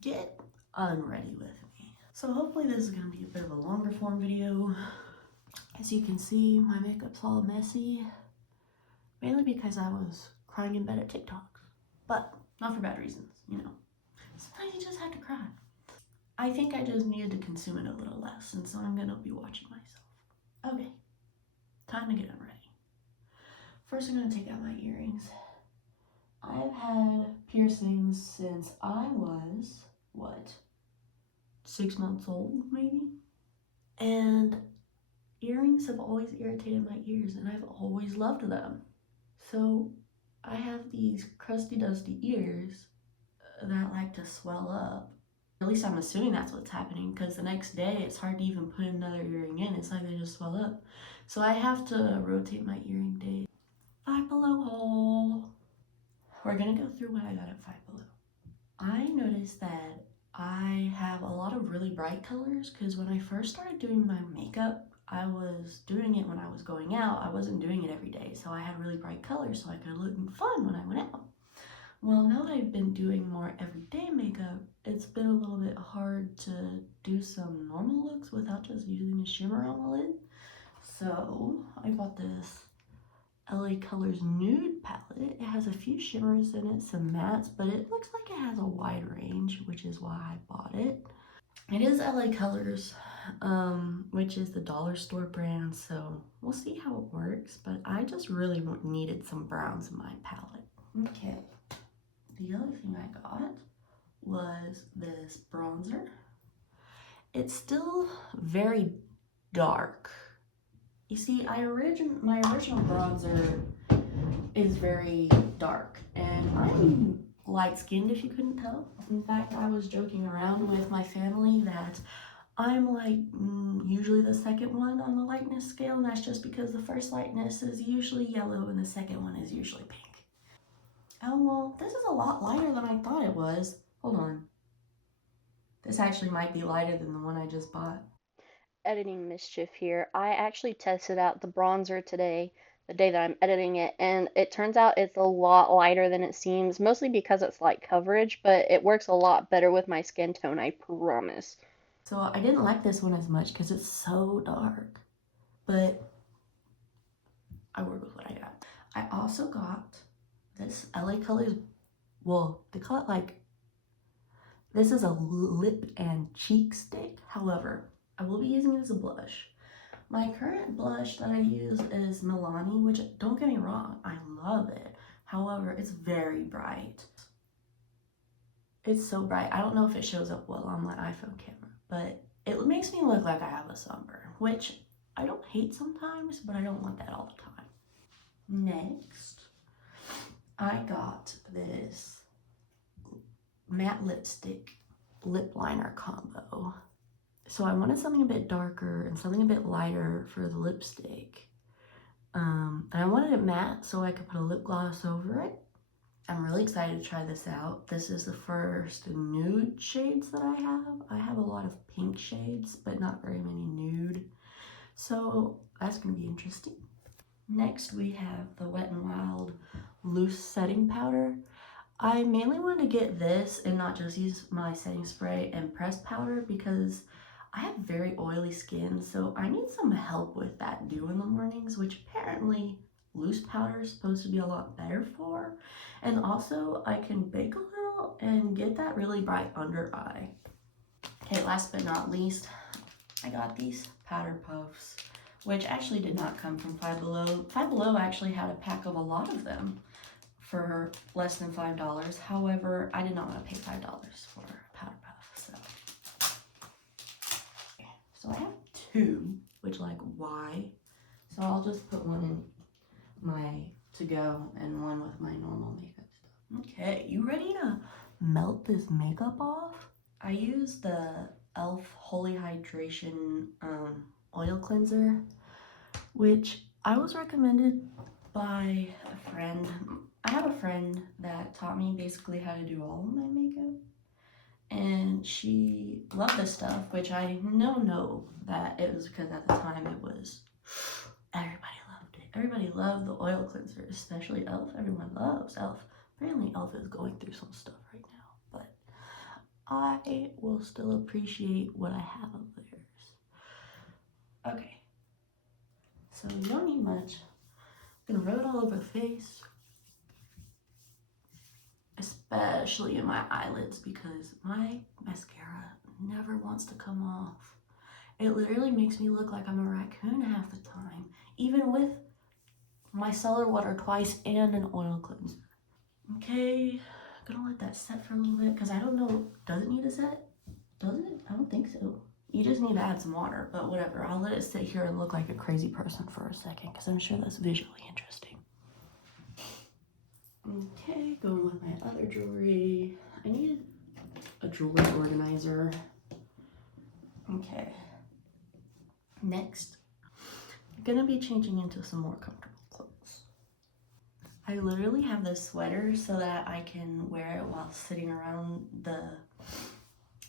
get unready with me. So hopefully this is going to be a bit of a longer form video. As you can see, my makeup's all messy, mainly because I was crying in bed at TikTok, but not for bad reasons, you know. Sometimes you just have to cry. I think I just needed to consume it a little less, and so I'm going to be watching myself. Okay, time to get unready. First, I'm going to take out my earrings. I've had piercings since I was, what, 6 months old, maybe? And earrings have always irritated my ears, and I've always loved them. So I have these crusty, dusty ears that like to swell up. At least I'm assuming that's what's happening, because the next day it's hard to even put another earring in. It's like they just swell up. So I have to rotate my earring days. Five Below haul. We're gonna go through what I got at Five Below. I noticed that I have a lot of really bright colors because when I first started doing my makeup, I was doing it when I was going out. I wasn't doing it every day, so I had really bright colors so I could look fun when I went out. Well, now that I've been doing more everyday makeup, it's been a little bit hard to do some normal looks without just using a shimmer on the lid. So I bought this LA Colors Nude palette. It has a few shimmers in it, some mattes, but it looks like it has a wide range, which is why I bought it. It is LA Colors, which is the dollar store brand, so we'll see how it works, but I just really needed some browns in my palette. Okay, the other thing I got was this bronzer. It's still very dark. You see, my original bronzer is very dark, and I'm light-skinned, if you couldn't tell. In fact, I was joking around with my family that I'm like usually the second one on the lightness scale, and that's just because the first lightness is usually yellow and the second one is usually pink. Oh, well, this is a lot lighter than I thought it was. Hold on. This actually might be lighter than the one I just bought. Editing mischief here. I actually tested out the bronzer today, the day that I'm editing it, and it turns out it's a lot lighter than it seems, mostly because it's light coverage, but it works a lot better with my skin tone, I promise. So I didn't like this one as much because it's so dark, but I work with what I got. I also got this LA Colors, well, they call it like, this is a lip and cheek stick. However, I will be using it as a blush. My current blush that I use is Milani, which, don't get me wrong, I love it. However, it's very bright. It's so bright. I don't know if it shows up well on my iPhone camera, but it makes me look like I have a sunburn, which I don't hate sometimes, but I don't want that all the time. Next, I got this matte lipstick lip liner combo. So I wanted something a bit darker and something a bit lighter for the lipstick. And I wanted it matte so I could put a lip gloss over it. I'm really excited to try this out. This is the first nude shades that I have. I have a lot of pink shades, but not very many nude. So that's gonna be interesting. Next we have the Wet n Wild loose setting powder. I mainly wanted to get this and not just use my setting spray and pressed powder because I have very oily skin, so I need some help with that dew in the mornings, which apparently loose powder is supposed to be a lot better for. And also I can bake a little and get that really bright under eye. Okay, last but not least, I got these powder puffs, which actually did not come from Five Below. Five Below actually had a pack of a lot of them for less than $5. However, I did not want to pay $5 for a powder puff, so I have two, which, like, why? So I'll just put one in my to-go and one with my normal makeup stuff. Okay, you ready to melt this makeup off? I use the e.l.f. Holy Hydration oil cleanser, which I was recommended by a friend. I have a friend that taught me basically how to do all of my makeup, and she loved this stuff, which I know that it was because at the time it was, everybody loved it. Everybody loved the oil cleanser, especially e.l.f. Everyone loves e.l.f. Apparently e.l.f. is going through some stuff right now, but I will still appreciate what I have of theirs. Okay, so you don't need much. I'm gonna rub it all over the face, especially in my eyelids because my mascara never wants to come off. It literally makes me look like I'm a raccoon half the time, even with micellar water twice and an oil cleanser. Okay, I'm gonna let that set for a little bit because I don't know, does it need to set? Does it? I don't think so. You just need to add some water, but whatever. I'll let it sit here and look like a crazy person for a second because I'm sure that's visually interesting. Okay, going with my other jewelry. I need a jewelry organizer. Okay. Next, I'm gonna be changing into some more comfortable clothes. I literally have this sweater so that I can wear it while sitting around the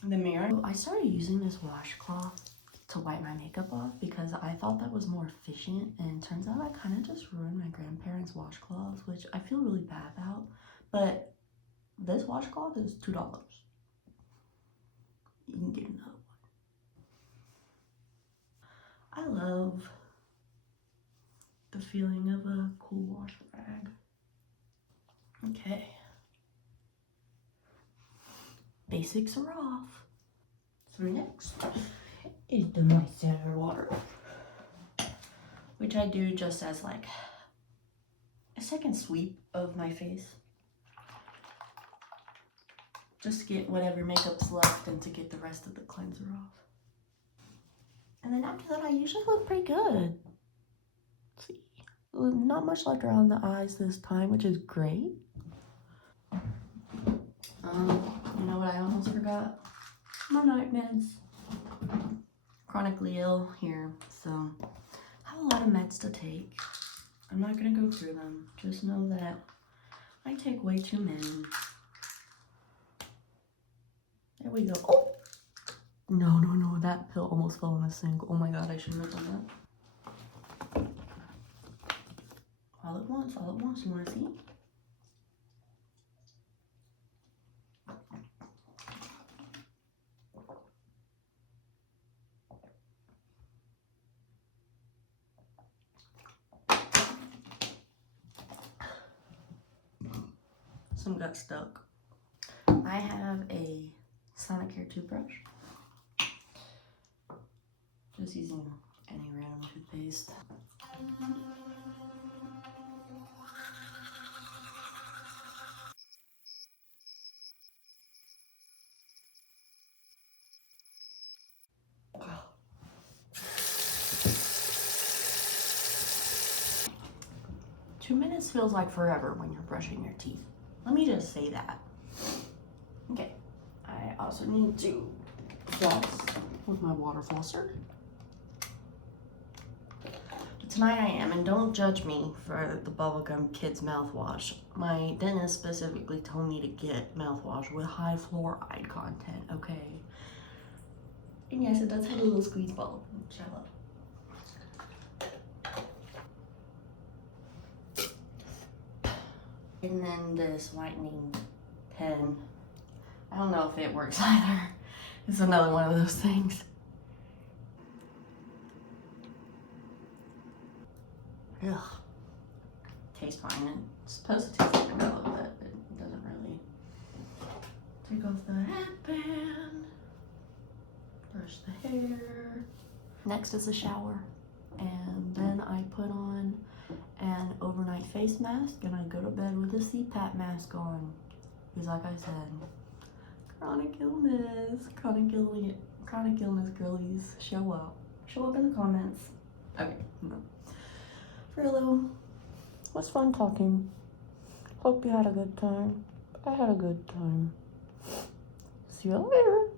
mirror. I started using this washcloth to wipe my makeup off because I thought that was more efficient, and turns out I kind of just ruined my grandparents' washcloths, which I feel really bad about. But this washcloth is $2. You can get another one. I love the feeling of a cool wash rag. Okay. Basics are off. So next is the micellar water, which I do just as like a second sweep of my face. Just to get whatever makeup's left and to get the rest of the cleanser off. And then after that, I usually look pretty good. Let's see, not much left around the eyes this time, which is great. You know what I almost forgot? My night meds. Chronically ill here, so I have a lot of meds to take. I'm not gonna go through them. Just know that I take way too many. There we go. Oh! No, that pill almost fell in the sink. Oh my god, I shouldn't have done that. All at once, you wanna see? Some got stuck. I have a Sonicare toothbrush. Just using any random toothpaste. Wow. 2 minutes feels like forever when you're brushing your teeth. Let me just say that. Okay, I also need to floss with my water flosser. But tonight I am, and don't judge me for the Bubblegum Kids mouthwash. My dentist specifically told me to get mouthwash with high fluoride content, okay? And yes, it does have a little squeeze ball, which I love. And then this whitening pen. I don't know if it works either. It's another one of those things. Ugh. Tastes fine. It's supposed to taste like vanilla, but it doesn't really. Take off the headband. Brush the hair. Next is a shower. And then I put on an overnight face mask and I go to bed with a CPAP mask on. Because like I said, chronic illness girlies, show up. Show up in the comments. Okay, no. For real, it was fun talking. Hope you had a good time. I had a good time. See you later.